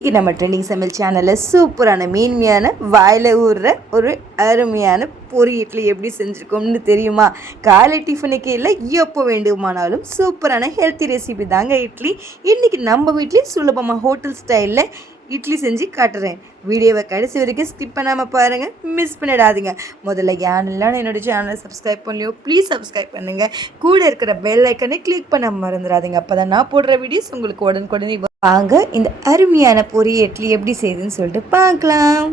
இன்றைக்கி நம்ம ட்ரெண்டிங் சமையல் சேனலில் சூப்பரான மீன்மையான வாயில் ஊறுற ஒரு அருமையான பொரி இட்லி எப்படி செஞ்சுருக்கோம்னு தெரியுமா? காலை டிஃபனுக்கு இல்லை எப்போ வேண்டுமானாலும் சூப்பரான ஹெல்த்தி ரெசிபி தாங்க இட்லி. இன்றைக்கி நம்ம வீட்லேயும் சுலபமாக ஹோட்டல் ஸ்டைலில் இட்லி செஞ்சு காட்டுறேன். வீடியோவை கடைசி வரைக்கும் ஸ்கிப் பண்ணாமல் பாருங்கள் மிஸ் பண்ணிடாதீங்க. முதல்ல யாரெல்லாம் என்னோட சேனலை சப்ஸ்கிரைப் பண்ணலையோ ப்ளீஸ் சப்ஸ்கிரைப் பண்ணுங்கள் கூட இருக்கிற பெல் ஐக்கனை கிளிக் பண்ண மறந்துடாதீங்க. அப்போ தான் நான் போடுற வீடியோஸ் உங்களுக்கு உடனுக்குடனே வாங்க இந்த அருமையான பொரி இட்லி எப்படி செய்யுதுன்னு சொல்லிட்டு பார்க்கலாம்.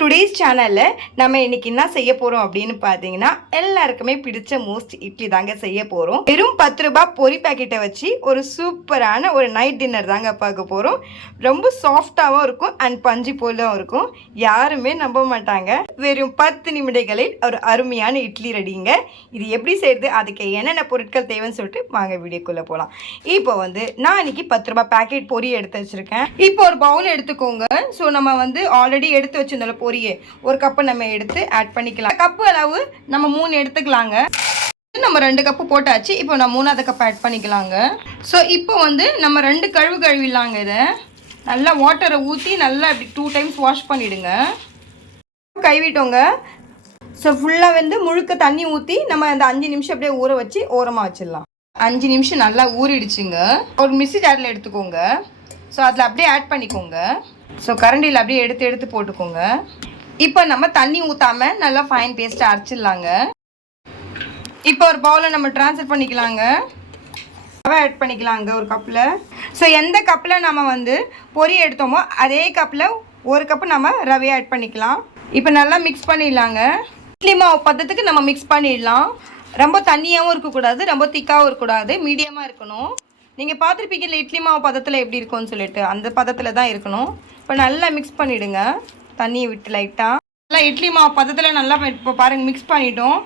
டுடேஸ் சேனலில் நம்ம இன்னைக்கு என்ன செய்ய போகிறோம் அப்படின்னு பார்த்தீங்கன்னா எல்லாருக்குமே பிடிச்ச மோஸ்ட் இட்லி தாங்க செய்ய போகிறோம் வெறும் பத்து ரூபாய் பொரி பேக்கெட்டை வச்சு ஒரு சூப்பரான ஒரு நைட் டின்னர் தாங்க பார்க்க போகிறோம் ரொம்ப சாஃப்டாகவும் இருக்கும் அண்ட் பஞ்சு போலவும் இருக்கும். யாருமே நம்ப மாட்டாங்க. வெறும் பத்து நிமிடங்களில் ஒரு அருமையான இட்லி ரெடிங்க. இது எப்படி செய்யுது அதுக்கு என்னென்ன பொருட்கள் தேவைன்னு சொல்லிட்டு வாங்க வீடியோக்குள்ளே போகலாம் இப்போ வந்து நான் இன்னைக்கு பத்து ரூபாய் பேக்கெட் பொரி எடுத்து வச்சுருக்கேன். இப்போ ஒரு பவுல் எடுத்துக்கோங்க. ஸோ நம்ம வந்து ஆல்ரெடி எடுத்து வச்சிருந்தோம் பொரியே ஒரு கப்பு நம்ம எடுத்து ஆட் பண்ணிக்கலாம். கப்பு அளவு நம்ம மூணு எடுத்துக்கலாங்க. நம்ம ரெண்டு கப்பு போட்டாச்சு. இப்போ நான் மூணாவது கப் ஆட் பண்ணிக்கலாங்க. ஸோ இப்போ வந்து நம்ம ரெண்டு கழுவு கழுவிடலாங்க இதை. நல்லா வாட்டரை ஊற்றி நல்லா இப்படி டூ டைம்ஸ் வாஷ் பண்ணிவிடுங்க கைவிட்டோங்க ஸோ ஃபுல்லாக வந்து முழுக்க தண்ணி ஊற்றி நம்ம அந்த அஞ்சு நிமிஷம் அப்படியே ஊற வச்சு ஓரமாக வச்சிடலாம். அஞ்சு நிமிஷம் நல்லா ஊறிடுச்சுங்க. ஒரு மிக்ஸி ஜாரில் எடுத்துக்கோங்க. ஸோ அதில் அப்படியே ஆட் பண்ணிக்கோங்க. ஸோ கரண்டியில் அப்படியே எடுத்து எடுத்து போட்டுக்கோங்க. இப்போ நம்ம தண்ணி ஊற்றாம நல்லா ஃபைன் பேஸ்ட்டை அரைச்சிடலாங்க. இப்போ ஒரு பவுலை நம்ம ட்ரான்ஸ்ஃபர் பண்ணிக்கலாங்க. ரவை ஆட் பண்ணிக்கலாங்க ஒரு கப்பில் ஸோ எந்த கப்பில் நம்ம வந்து பொரி எடுத்தோமோ அதே கப்பில் ஒரு கப்பு நம்ம ரவையை ஆட் பண்ணிக்கலாம். இப்போ நல்லா மிக்ஸ் பண்ணிடலாங்க. இட்லி மாவு பதத்துக்கு நம்ம மிக்ஸ் பண்ணிடலாம். ரொம்ப தண்ணியாகவும் இருக்கக்கூடாது ரொம்ப திக்காகவும் இருக்கக்கூடாது மீடியமாக இருக்கணும். நீங்கள் பார்த்துருப்பீங்கல்ல இட்லி மாவு பதத்தில் எப்படி இருக்கும்னு சொல்லிட்டு. அந்த பதத்தில் தான் இருக்கணும். இப்போ நல்லா மிக்ஸ் பண்ணிவிடுங்க தண்ணியை விட்டு லைட்டாக நல்லா இட்லி மாவு பதத்தில் நல்லா இப்போ பாருங்கள் மிக்ஸ் பண்ணிட்டோம்.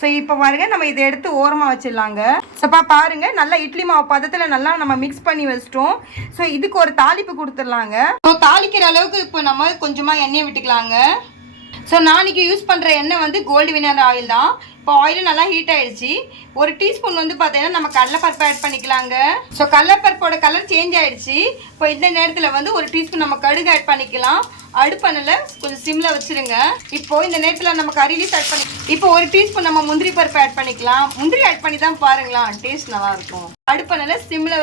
ஸோ இப்போ பாருங்கள் நம்ம இதை எடுத்து ஓரமாக வச்சிடலாங்க. ஸோப்பா பாருங்கள் நல்லா இட்லி மாவு பதத்தில் நல்லா நம்ம மிக்ஸ் பண்ணி வச்சிட்டோம். ஸோ இதுக்கு ஒரு தாளிப்பு கொடுத்துடலாங்க. ஸோ தாளிக்கிற அளவுக்கு இப்போ நம்ம கொஞ்சமாக எண்ணெய் விட்டுக்கலாங்க. ஸோ நான் இன்னைக்கு யூஸ் பண்ணுற எண்ணெய் வந்து கோல்டு வினர் ஆயில் தான். இப்போ ஆயில் நல்லா ஹீட் ஆயிடுச்சு. ஒரு டீஸ்பூன் வந்து பார்த்தீங்கன்னா நம்ம கடலைப்பருப்பு ஆட் பண்ணிக்கலாங்க. ஸோ கடலைப்பருப்போட கலர் சேஞ்ச் ஆயிடுச்சு. இப்போ இந்த நேரத்தில் வந்து ஒரு டீஸ்பூன் நம்ம கடுகு ஆட் பண்ணிக்கலாம். அடுப்பணில் கொஞ்சம் சிம்மில் வச்சிருங்க. இப்போ இந்த நேரத்தில் நம்ம கறிலீஸ் ஆட் பண்ணி இப்போ ஒரு டீஸ்பூன் நம்ம முந்திரி பருப்பு ஆட் பண்ணிக்கலாம். முந்திரி ஆட் பண்ணி தான் பாருங்களேன். டேஸ்ட் நல்லா இருக்கும். அடுப்பணில்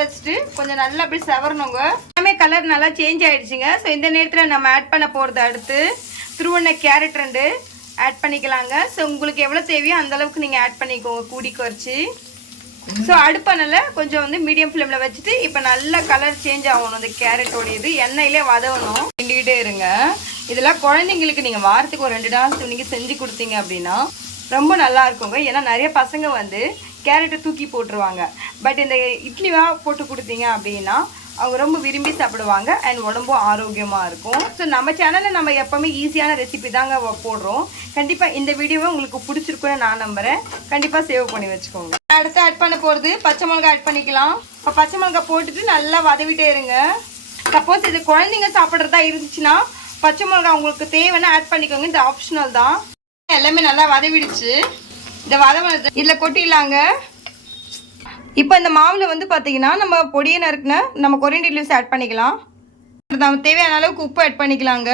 வச்சுட்டு கொஞ்சம் நல்லா அப்படி செவரணுங்க. எல்லாமே கலர் நல்லா சேஞ்ச் ஆயிடுச்சுங்க. ஸோ இந்த நேரத்தில் நம்ம ஆட் பண்ண போகிறது அடுத்து திருவண்ண கேரட் ரெண்டு ஆட் பண்ணிக்கலாங்க. ஸோ உங்களுக்கு எவ்வளோ தேவையோ அந்தளவுக்கு நீங்கள் ஆட் பண்ணிக்கோங்க கூடி குறைச்சி. ஸோ அடுப்பானல கொஞ்சம் வந்து மீடியம் ஃப்ளேமில் வச்சுட்டு இப்போ நல்ல கலர் சேஞ்ச் ஆகணும். இந்த கேரட்டோட இது எண்ணெயிலே வதவணும். கிண்டிக்கிட்டே இருங்க. இதெல்லாம் குழந்தைங்களுக்கு நீங்கள் வாரத்துக்கு ஒரு ரெண்டு நாள் நீங்கள் செஞ்சு கொடுத்தீங்க அப்படின்னா ரொம்ப நல்லா இருக்குங்க. ஏன்னா நிறைய பசங்க வந்து கேரட்டை தூக்கி போட்டுருவாங்க. பட் இந்த இட்லிவா போட்டு கொடுத்தீங்க அப்படின்னா அவங்க ரொம்ப விரும்பி சாப்பிடுவாங்க அண்ட் உடம்பும் ஆரோக்கியமாக இருக்கும். ஸோ நம்ம சேனலில் நம்ம எப்போவுமே ஈஸியான ரெசிபி தாங்க போடுறோம். கண்டிப்பாக இந்த வீடியோவை உங்களுக்கு பிடிச்சிருக்குன்னு நான் நம்புகிறேன் கண்டிப்பாக சேவ் பண்ணி வச்சுக்கோங்க. அடுத்து ஆட் பண்ண போகிறது பச்சை மிளகா ஆட் பண்ணிக்கலாம். இப்போ பச்சை மிளகா போட்டுட்டு நல்லா வதவிட்டே இருங்க. சப்போஸ் இது குழந்தைங்க சாப்பிட்றதா இருந்துச்சுன்னா பச்சை மிளகா உங்களுக்கு தேவைன்னா ஆட் பண்ணிக்கோங்க. இது ஆப்ஷனல் தான். எல்லாமே நல்லா வதவிடுச்சு. இந்த வதவனது இதில் கொட்டிடலாங்க. இப்போ இந்த மாவில் வந்து பார்த்தீங்கன்னா நம்ம பொடியை நறுக்குன நம்ம கொரியண்டி லீவ்ஸ் ஆட் பண்ணிக்கலாம். நம்ம தேவையான அளவுக்கு உப்பு ஆட் பண்ணிக்கலாங்க.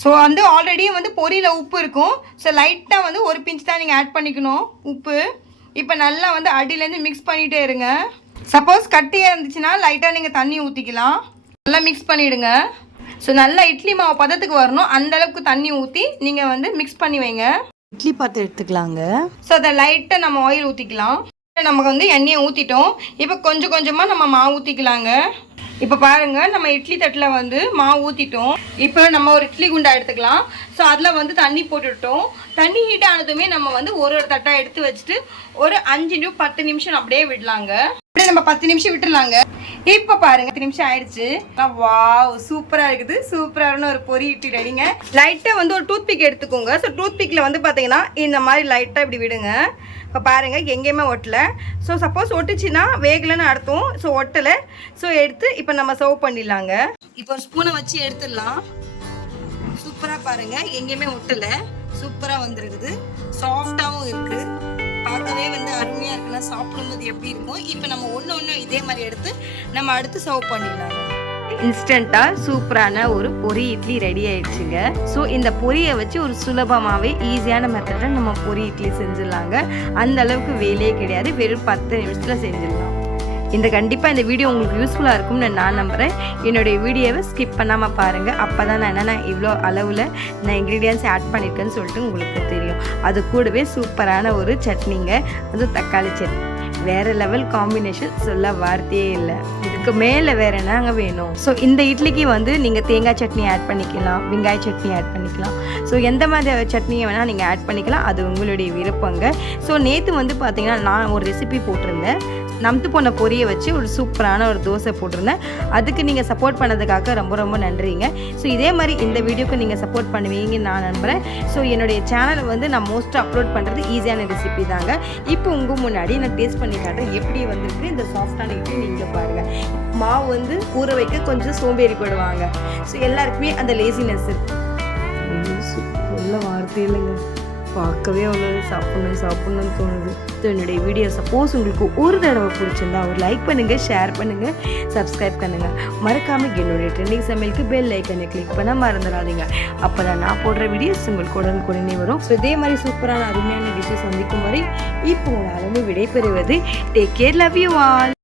ஸோ வந்து ஆல்ரெடி வந்து பொரியில் உப்பு இருக்கும். ஸோ லைட்டாக வந்து ஒரு பிஞ்ச் தான் நீங்கள் ஆட் பண்ணிக்கணும் உப்பு. இப்போ நல்லா வந்து அடியிலேருந்து மிக்ஸ் பண்ணிகிட்டே இருங்க. சப்போஸ் கட்டியாக இருந்துச்சுன்னா லைட்டாக நீங்கள் தண்ணி ஊற்றிக்கலாம் நல்லா மிக்ஸ் பண்ணிவிடுங்க ஸோ நல்லா இட்லி மாவு பதத்துக்கு வரணும். அந்த அளவுக்கு தண்ணி ஊற்றி நீங்கள் வந்து மிக்ஸ் பண்ணி வைங்க. இட்லி பாத்திரம் எடுத்துக்கலாங்க. ஸோ அதை லைட்டாக நம்ம ஆயில் ஊற்றிக்கலாம் நமக்கு வந்து எண்ணெயை ஊற்றிட்டோம் இப்போ கொஞ்சம் கொஞ்சமாக நம்ம மாவு ஊற்றிக்கலாங்க இப்போ பாருங்கள் நம்ம இட்லி தட்டில் வந்து மாவு ஊற்றிட்டோம் இப்போ நம்ம ஒரு இட்லி குண்டா எடுத்துக்கலாம். ஸோ அதில் வந்து தண்ணி போட்டுவிட்டோம் தண்ணி ஹீட் ஆனதுமே நம்ம வந்து ஒரு ஒரு தட்டாக எடுத்து வச்சுட்டு ஒரு அஞ்சு டு பத்து நிமிஷம் அப்படியே விடலாங்க. அப்படியே நம்ம பத்து நிமிஷம் விட்டுறலாங்க இப்போ பாருங்க பத்து நிமிஷம் ஆயிடுச்சு. வாவ் சூப்பராக இருக்குது. சூப்பரான ஒரு பொறி இட்டி ரெடிங்க. லைட்டாக வந்து ஒரு டூத் பிக் எடுத்துக்கோங்க. ஸோ டூத் பிக்கில் வந்து பார்த்தீங்கன்னா இந்த மாதிரி லைட்டாக இப்படி விடுங்க. இப்போ பாருங்கள் எங்கேயுமே ஒட்டலை. ஸோ சப்போஸ் ஒட்டுச்சுன்னா வேகலைன்னு அர்த்தம். ஸோ ஒட்டலை. ஸோ எடுத்து இப்போ நம்ம சர்வ் பண்ணிடலாங்க. இப்போ ஒரு ஸ்பூனை வச்சு எடுத்துடலாம். சூப்பராக பாருங்கள் எங்கேயுமே ஒட்டலை. சூப்பராக வந்துருக்குது. சாஃப்டாகவும் இருக்குது பார்க்கவே வந்து அருமையாக இருக்குன்னா சாப்பிடும்போது எப்படி இருக்கும் இப்போ நம்ம ஒன்று ஒன்று இதே மாதிரி எடுத்து நம்ம அடுத்து சர்வ் பண்ணிடலாம். இன்ஸ்டண்ட்டாக சூப்பரான ஒரு பொரி இட்லி ரெடி ஆயிடுச்சுங்க. ஸோ இந்த பொரியை வச்சு ஒரு சுலபமாகவே ஈஸியான மெத்தடில் நம்ம பொரி இட்லி செஞ்சிடலாங்க. அந்த அளவுக்கு வேலையே கிடையாது. வெறும் பத்து நிமிஷத்தில் செஞ்சிடலாம். இந்த கண்டிப்பாக இந்த வீடியோ உங்களுக்கு யூஸ்ஃபுல்லாக இருக்கும்னு நான் நம்புகிறேன் என்னுடைய வீடியோவை ஸ்கிப் பண்ணாமல் பாருங்கள் அப்போ தான் நான் என்னென்ன இவ்வளோ அளவில் நான் இன்க்ரீடியன்ஸ் ஆட் பண்ணியிருக்கேன்னு சொல்லிட்டு உங்களுக்கு தெரியும். அது கூடவே சூப்பரான ஒரு சட்னிங்க. அதுவும் தக்காளி சட்னி. வேறு லெவல் காம்பினேஷன் சொல்ல வார்த்தையே இல்லை. இதுக்கு மேலே வேறு என்னங்க வேணும்? ஸோ இந்த இட்லிக்கு வந்து நீங்கள் தேங்காய் சட்னி ஆட் பண்ணிக்கலாம். வெங்காய சட்னி ஆட் பண்ணிக்கலாம். ஸோ எந்த மாதிரி சட்னியை வேணால் நீங்கள் ஆட் பண்ணிக்கலாம். அது உங்களுடைய விருப்பங்க. ஸோ நேற்று வந்து பார்த்தீங்கன்னா நான் ஒரு ரெசிபி போட்டிருந்தேன். நம்த்து போன பொரியை வச்சு ஒரு சூப்பரான ஒரு தோசை போட்டிருந்தேன். அதுக்கு நீங்கள் சப்போர்ட் பண்ணதுக்காக ரொம்ப ரொம்ப நன்றிங்க. ஸோ இதே மாதிரி இந்த வீடியோக்கு நீங்கள் சப்போர்ட் பண்ணுவீங்கன்னு நான் நம்புகிறேன் ஸோ என்னுடைய சேனலை வந்து நான் மோஸ்ட்டாக அப்லோட் பண்ணுறது ஈஸியான ரெசிபி தாங்க. இப்போ உங்கள் முன்னாடி நான் டேஸ்ட் பண்ணி காட்டுறேன் எப்படி வந்திருக்கு. இந்த சாஃப்டான இட்லி நீங்கள் பாருங்கள் மாவு வந்து ஊற வைக்க கொஞ்சம் சோம்பேறி போடுவாங்க. ஸோ எல்லாருக்குமே அந்த லேசினஸ் சொல்ல வார்த்தை இல்லைங்க. பார்க்கவே அவ்வளோ சாப்பிட்ணும் சாப்பிட்ணுன்னு தோணுது. ஸோ என்னுடைய வீடியோ சப்போஸ் உங்களுக்கு ஒரு தடவை பிடிச்சிருந்தா ஒரு லைக் பண்ணுங்கள் ஷேர் பண்ணுங்கள் சப்ஸ்கிரைப் பண்ணுங்கள் மறக்காமல் என்னுடைய ட்ரெண்டிங் சமையலுக்கு பெல் ஐக்கனை கிளிக் பண்ண மறந்துடாதீங்க. அப்போ தான் நான் போடுற வீடியோஸ் உங்களுக்கு உடனுக்குடனே வரும். ஸோ இதே மாதிரி சூப்பரான அருமையான டிஷ்ஷை சந்திக்கும் வரை இப்போ உங்கள் விடைபெறுவது. Take care love you all